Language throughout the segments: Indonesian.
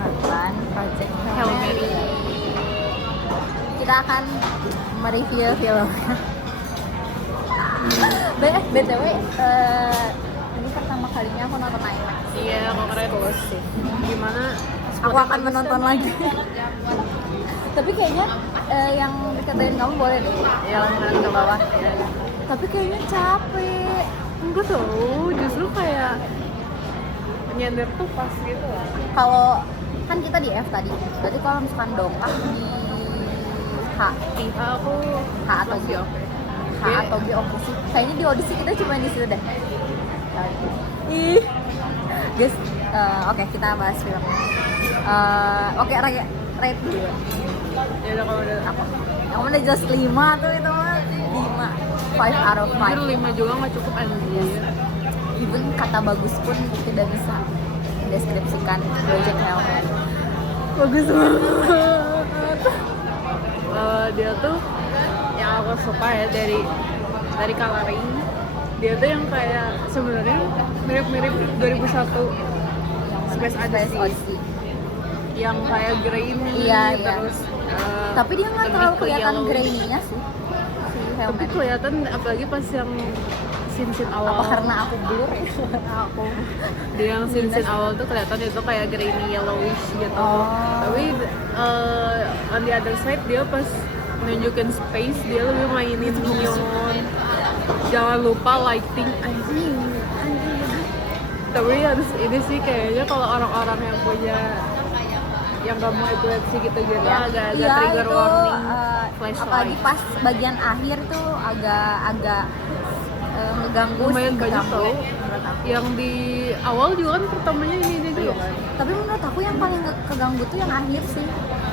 nonton Project Hail Mary. Kita akan mereview filmnya. BTW, ini pertama kalinya aku nonton IMAX. Iya, kok keren. Sih. Gimana? Aku akan menonton lagi. Tapi kayaknya yang dikatain kamu boleh deh, jalan ke bawah. Tapi kayaknya capek. Enggak tahu, justru kayak nyender tuh pas gitu lah. Kalau kan kita di F tadi, berarti kalau misalkan dongkak di H, Aku H atau G, H atau G Odyssey. Kayaknya di Odyssey kita cuma di situ deh. Ih, guys, oke kita bahas film. Oke, rate dulu. ya udah kalau udah Kamu udah just 5 tuh itu mah 5, 5 out of 5. jujur 5 juga nggak cukup anjir. Even kata bagus pun tidak bisa mendeskripsikan Project Hail Mary. Bagus banget. Dia tuh yang aku suka ya dari coloring, dia tuh yang kayak sebenarnya mirip-mirip 2001 Space Odyssey yang kayak grainy terus tapi dia nggak terlalu kelihatan grainy-nya sih si Hail tapi Mary. kelihatan apalagi pas yang scene awal. Apa karena aku blur ya? Aku dia yang scene awal tuh kelihatan itu kayak grainy yellowish gitu. Tapi on the other side dia pas nunjukin space dia lebih mainin neon. Jangan lupa lighting anjing. Tapi harus ini sih kayaknya kalau orang-orang yang punya yang gak mau epilepsi gitu-gitu agak trigger itu, warning apalagi flashlight. pas bagian akhir tuh agak ngeganggu Lumayan sih, banyak ngeganggu tau. menurut aku. Yang di awal juga kan pertamanya ini juga kan. Tapi menurut aku yang paling keganggu tuh yang akhir sih.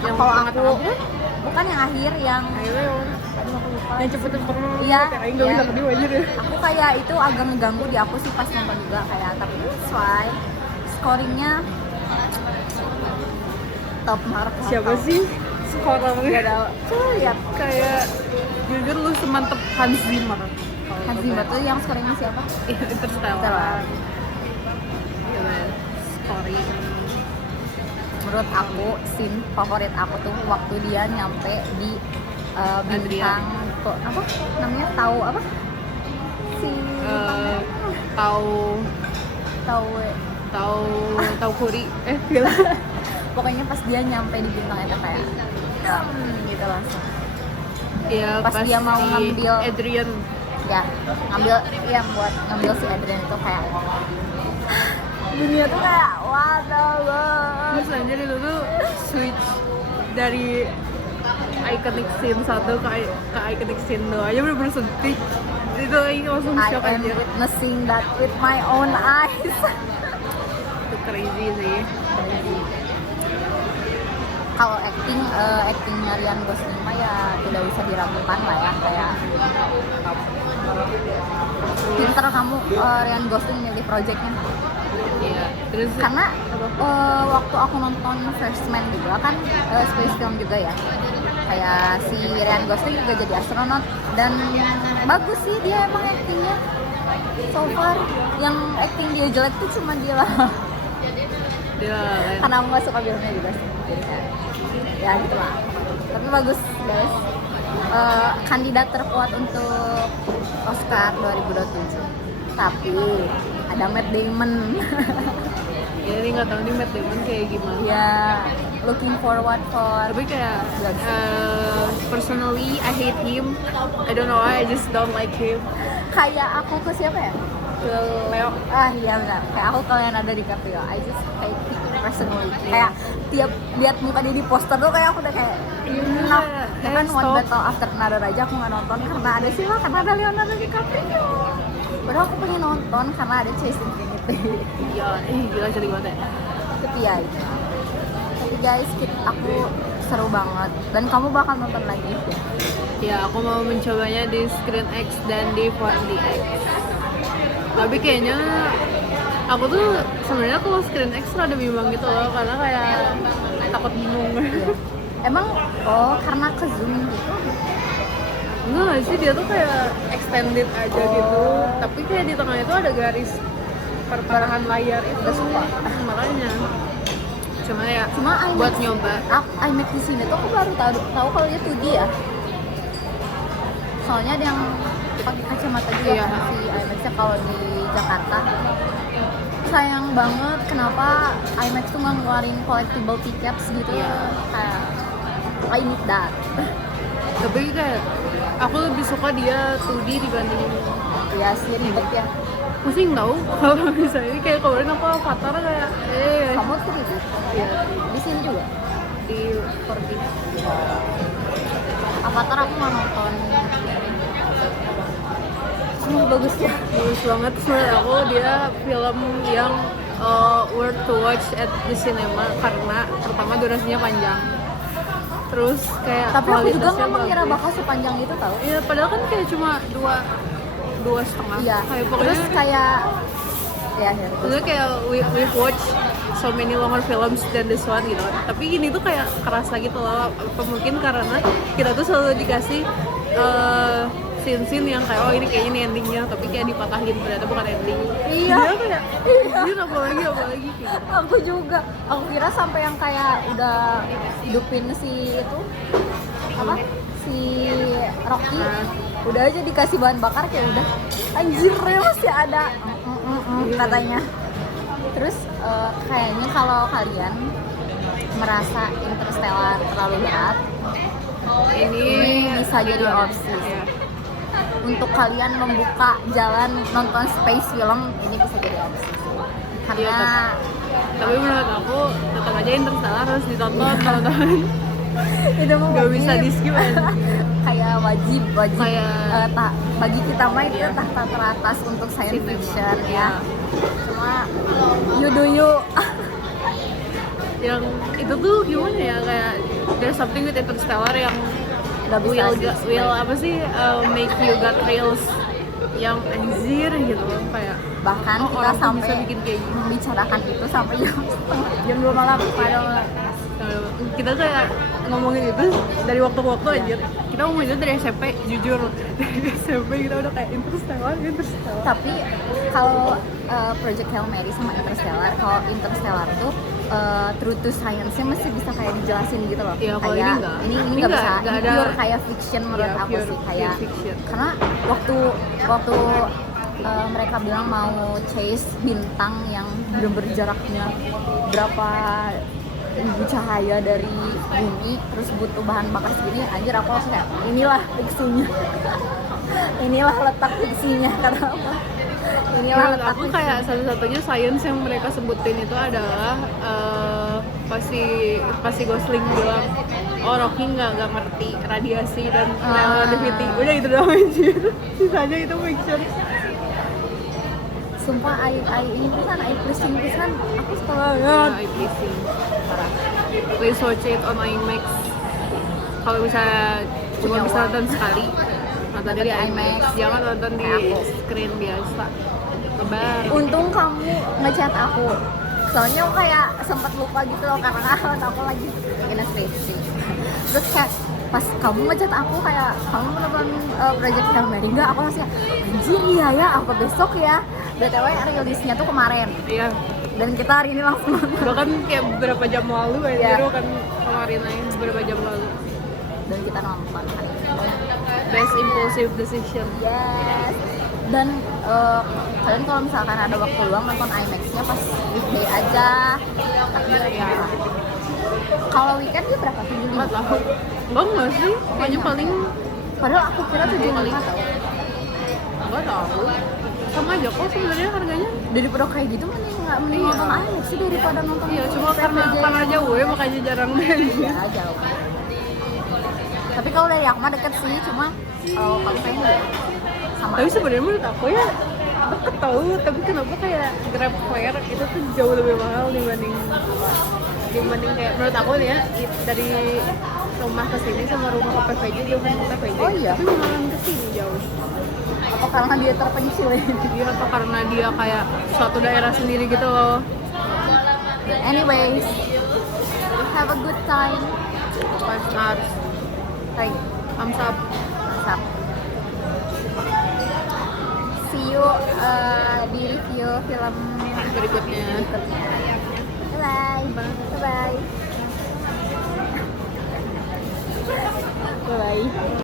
Yang Kalau aku tengah-tengah? bukan yang akhir, yang Akhirnya aduh aku lupa. yang cepet-cepet Iya, kayak nggak bisa kedua aja deh. Aku kayak itu agak ngeganggu di aku sih pas nonton juga kayak, tapi it's fine. Scoringnya top mark. Siapa sih skorernya? Gak ada. Coba lihat. Kayak jujur lu semantep Hans Zimmer. Hans Zimmer tuh yang scoringnya siapa? Interstellar. Gila, scoring. Menurut aku scene favorit aku tuh waktu dia nyampe di bintang kok apa namanya, tahu apa si Tahu tahu Kuri. gila. Pokoknya pas dia nyampe di bintang itu kayak gitu langsung. Iya, Pas dia mau si ngambil Adrian. Ya ngambil yang buat ngambil si Adrian itu kayak dunia tuh kayak waduh. Terus anjir itu tuh switch dari iconic scene 1 ke iconic scene 2 aja bener-bener sedih. Itu ini langsung I shock am anjir. witnessing that with my own eyes. Itu crazy sih. Kalau actingnya Ryan Gosling mah ya tidak bisa diragukan lah ya, kayak pinter kamu Ryan Gosling milih projectnya. Iya. Terus Karena waktu aku nonton First Man juga kan space film juga ya, kayak si Ryan Gosling juga jadi astronot dan bagus sih dia emang actingnya. So far yang acting dia jelek tuh cuma dia lah. dia Karena aku gak suka filmnya juga sih. Jadi kayak, ya gitu lah. Tapi bagus guys. Kandidat terkuat untuk Oscar 2027. Tapi ada Matt Damon. ya ini nggak tahu nih Matt Damon kayak gimana. Ya, looking forward for. Tapi kayak personally I hate him. I don't know why, I just don't like him. Kayak aku ke siapa ya? Ke Leo. Iya benar. Kayak aku kalau yang ada di DiCaprio. I just hate him personally. Kayak tiap lihat muka dia di poster tuh kayak aku udah kayak kan One Battle After Another aja aku nggak nonton karena ada siapa, karena ada Leonardo DiCaprio. Padahal aku pengen nonton karena ada Chasing Trinity. Iya, gila jadi banget ya. Tapi ya itu. Tapi guys, aku seru banget dan kamu bakal nonton lagi ya? Ya, aku mau mencobanya di Screen X dan di 4DX. Tapi kayaknya aku tuh sebenarnya kalau Screen X rada bimbang gitu loh, karena kayak takut bingung. Iya. Emang karena ke zoom gitu? Enggak sih, dia tuh kayak extended aja gitu. Tapi kayak di tengah itu ada garis perparahan layar itu. Gak suka. Makanya Cuma buat IMAX, nyoba. IMAX di sini tuh aku baru tahu kalau dia 2D ya. Soalnya ada yang pakai kacamata juga Iya. kan si IMAX-nya kalau di Jakarta. Sayang banget kenapa IMAX tuh nggak ngeluarin collectible tickets gitu. Iya. Kayak I need that. Tapi kayak aku lebih suka dia 2D dibanding Ya sih ribet ya. pusing tau kalau misalnya kayak kemarin aku Avatar kayak Kamu tuh ribet. iya, Di sini juga. di 4D. Avatar aku nggak nonton. Bagus ya. Bagus banget menurut aku, dia film yang worth to watch at the cinema karena pertama durasinya panjang, terus kayak Tapi aku juga kualitasnya nggak mengira bagus. bakal sepanjang itu tau. Iya, padahal kan kayak cuma dua setengah. Iya. Kayak pokoknya Terus kayak ya. maksudnya kayak we've watched so many longer films than this one gitu kan. Tapi ini tuh kayak kerasa gitu loh. Apa mungkin karena kita tuh selalu dikasih scene-scene yang kayak oh ini kayaknya ini endingnya, tapi kayak dipatahin ternyata bukan ending. Iya. Dia kayak anjir apalagi kayak gitu. Aku juga. Aku kira sampai yang kayak udah hidupin si itu apa? Si Rocky. Udah aja dikasih bahan bakar kayak udah anjir ya masih ada katanya. Terus kayaknya kalau kalian merasa Interstellar terlalu berat, Ini bisa jadi opsi. Iya. Untuk kalian membuka jalan nonton space film, ini bisa jadi opsi. Karena Iya, tapi menurut aku tetap aja Interstellar harus ditonton teman-teman. itu mah Gak bisa wajib. di skip aja. Kayak wajib Kayak- bagi kita mah itu Iya. tahta teratas untuk science Cinema. fiction ya. Iya. Cuma you do you. Yang itu tuh gimana ya, kayak there's something with Interstellar yang Gak bisa will apa sih make you got thrills yang anjir gitu kayak bahkan oh, kita orang tuh sampai bisa bikin kayak gitu. membicarakan itu sampai jam 2 malam padahal Kita kayak ngomongin itu dari waktu-waktu anjir. Kita ngomongin itu dari SMP, jujur. Dari SMP kita udah kayak Interstellar. tapi kalau Project Hail Mary sama Interstellar, kalau Interstellar tuh true to science-nya masih bisa kayak dijelasin gitu loh. Iya, kalau kayak ini enggak. ini Ini nggak bisa, nggak ini ada. pure kayak fiction menurut Iya, aku pure- sih, pure kayak fiction. karena waktu mereka bilang mau chase bintang yang bener-bener jaraknya berapa ribu cahaya dari bumi, terus butuh bahan bakar segini, anjir aku langsung kayak inilah fiksinya. Inilah letak fiksinya, karena apa? Inilah Menurut letak aku kayak satu-satunya science yang mereka sebutin itu adalah pasti Gosling bilang oh Rocky nggak ngerti radiasi dan relativity, udah itu doang anjir. Sisanya itu fiction. Sumpah, ini kan pisan aku suka banget. Ya, IPC. Please watch it on IMAX. Kalau misalnya cuma bisa nonton sekali, nonton di IMAX. Jangan nonton di screen biasa. Lebar. Untung kamu ngechat aku, soalnya aku kayak sempat lupa gitu loh karena aku lagi bikin skripsi. Terus kayak pas kamu ngechat aku kayak kamu nonton Project Hail Mary nggak, aku langsung anjir iya ya, aku besok ya. BTW rilisnya tuh kemarin Iya. dan kita hari ini langsung nonton. Bahkan kayak beberapa jam lalu Iya. aja kan kemarin aja beberapa jam lalu. Dan kita nonton hari ini. Best impulsive decision. Yes. Dan kalian kalau misalkan ada waktu luang nonton IMAX-nya pas weekday aja. Ya. Kalau weekend dia berapa? 75? Nggak tahu. Enggak sih? Kayaknya paling Padahal aku kira 75 tau. nggak tahu. Sama aja kok sebenarnya harganya. Daripada kayak gitu mending Iya. nonton IMAX sih daripada nonton Iya, cuma film aja. karena jauh ya makanya jarang beli. Ya jauh. Tapi kalau dari aku mah deket sih, cuma kalau kamu kayaknya sama. Tapi sebenarnya menurut aku ya deket tau, tapi kenapa kayak Grab Fare itu tuh jauh lebih mahal dibanding kayak menurut aku nih ya dari rumah ke sini sama rumah ke PVJ jauh ke PVJ. Oh iya? Tapi malah ke sini jauh. Apa karena dia terpencil ya? Iya, atau karena dia kayak suatu daerah sendiri gitu loh. Anyways, have a good time. 5 stars, Hey, thumbs up. mantap. See you di review film Berikutnya. berikutnya. Bye bye. Bye bye. bye.